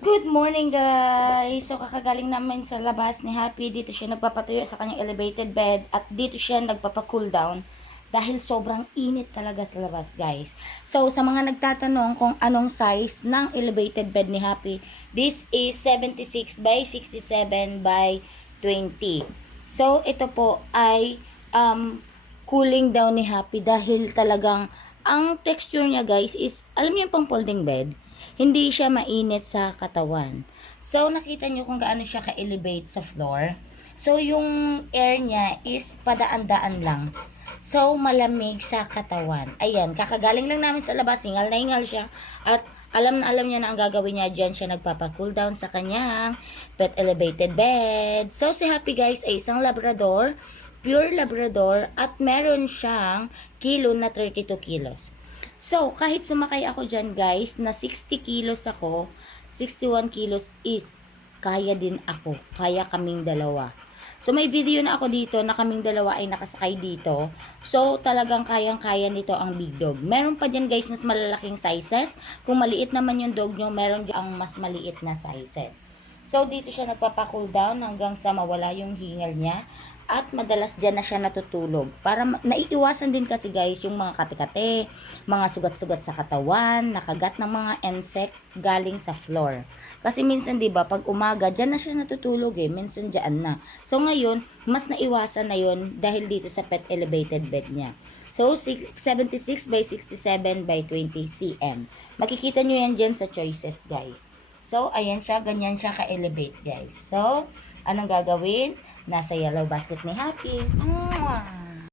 Good morning guys! So kakagaling namin sa labas ni Happy. Dito siya nagpapatuyo sa kanyang elevated bed at dito siya nagpapa-cool down dahil sobrang init talaga sa labas guys. So sa mga nagtatanong kung anong size ng elevated bed ni Happy, this is 76 by 67 by 20. So ito po ay cooling down ni Happy dahil talagang ang texture niya guys is, alam niyo yung pang folding bed? Hindi siya mainit sa katawan. So, nakita nyo kung gaano siya ka-elevate sa floor. So, yung air niya is padaan-daan lang. So, malamig sa katawan. Ayan, kakagaling lang namin sa labas. Hingal na hingal siya. At alam na alam niya na ang gagawin niya. Diyan siya nagpapa-cool down sa kanyang pet elevated bed. So, si Happy guys ay isang Labrador, pure Labrador, at meron siyang kilo na 32 kilos. So, kahit sumakay ako dyan guys, na 60 kilos ako, 61 kilos is, kaya din ako. Kaya kaming dalawa. So, may video na ako dito na kaming dalawa ay nakasakay dito. So, talagang kayang-kaya nito ang big dog. Meron pa dyan guys, mas malalaking sizes. Kung maliit naman yung dog nyo, meron dyan ang mas maliit na sizes. So, dito siya nagpapa-cool down hanggang sa mawala yung hingal niya. At madalas dyan na siya natutulog. Para naiiwasan din kasi guys yung mga kate-kate, mga sugat-sugat sa katawan, nakagat ng mga insect galing sa floor. Kasi minsan 'di ba pag umaga dyan na siya natutulog minsan dyan na. So ngayon, mas naiwasan na yon dahil dito sa pet elevated bed niya. So 76 by 67 by 20 cm. Makikita nyo yan dyan sa choices guys. So ayan siya, ganyan siya ka-elevate guys. So anong gagawin? Nasa yellow basket ni Happy. Mwah!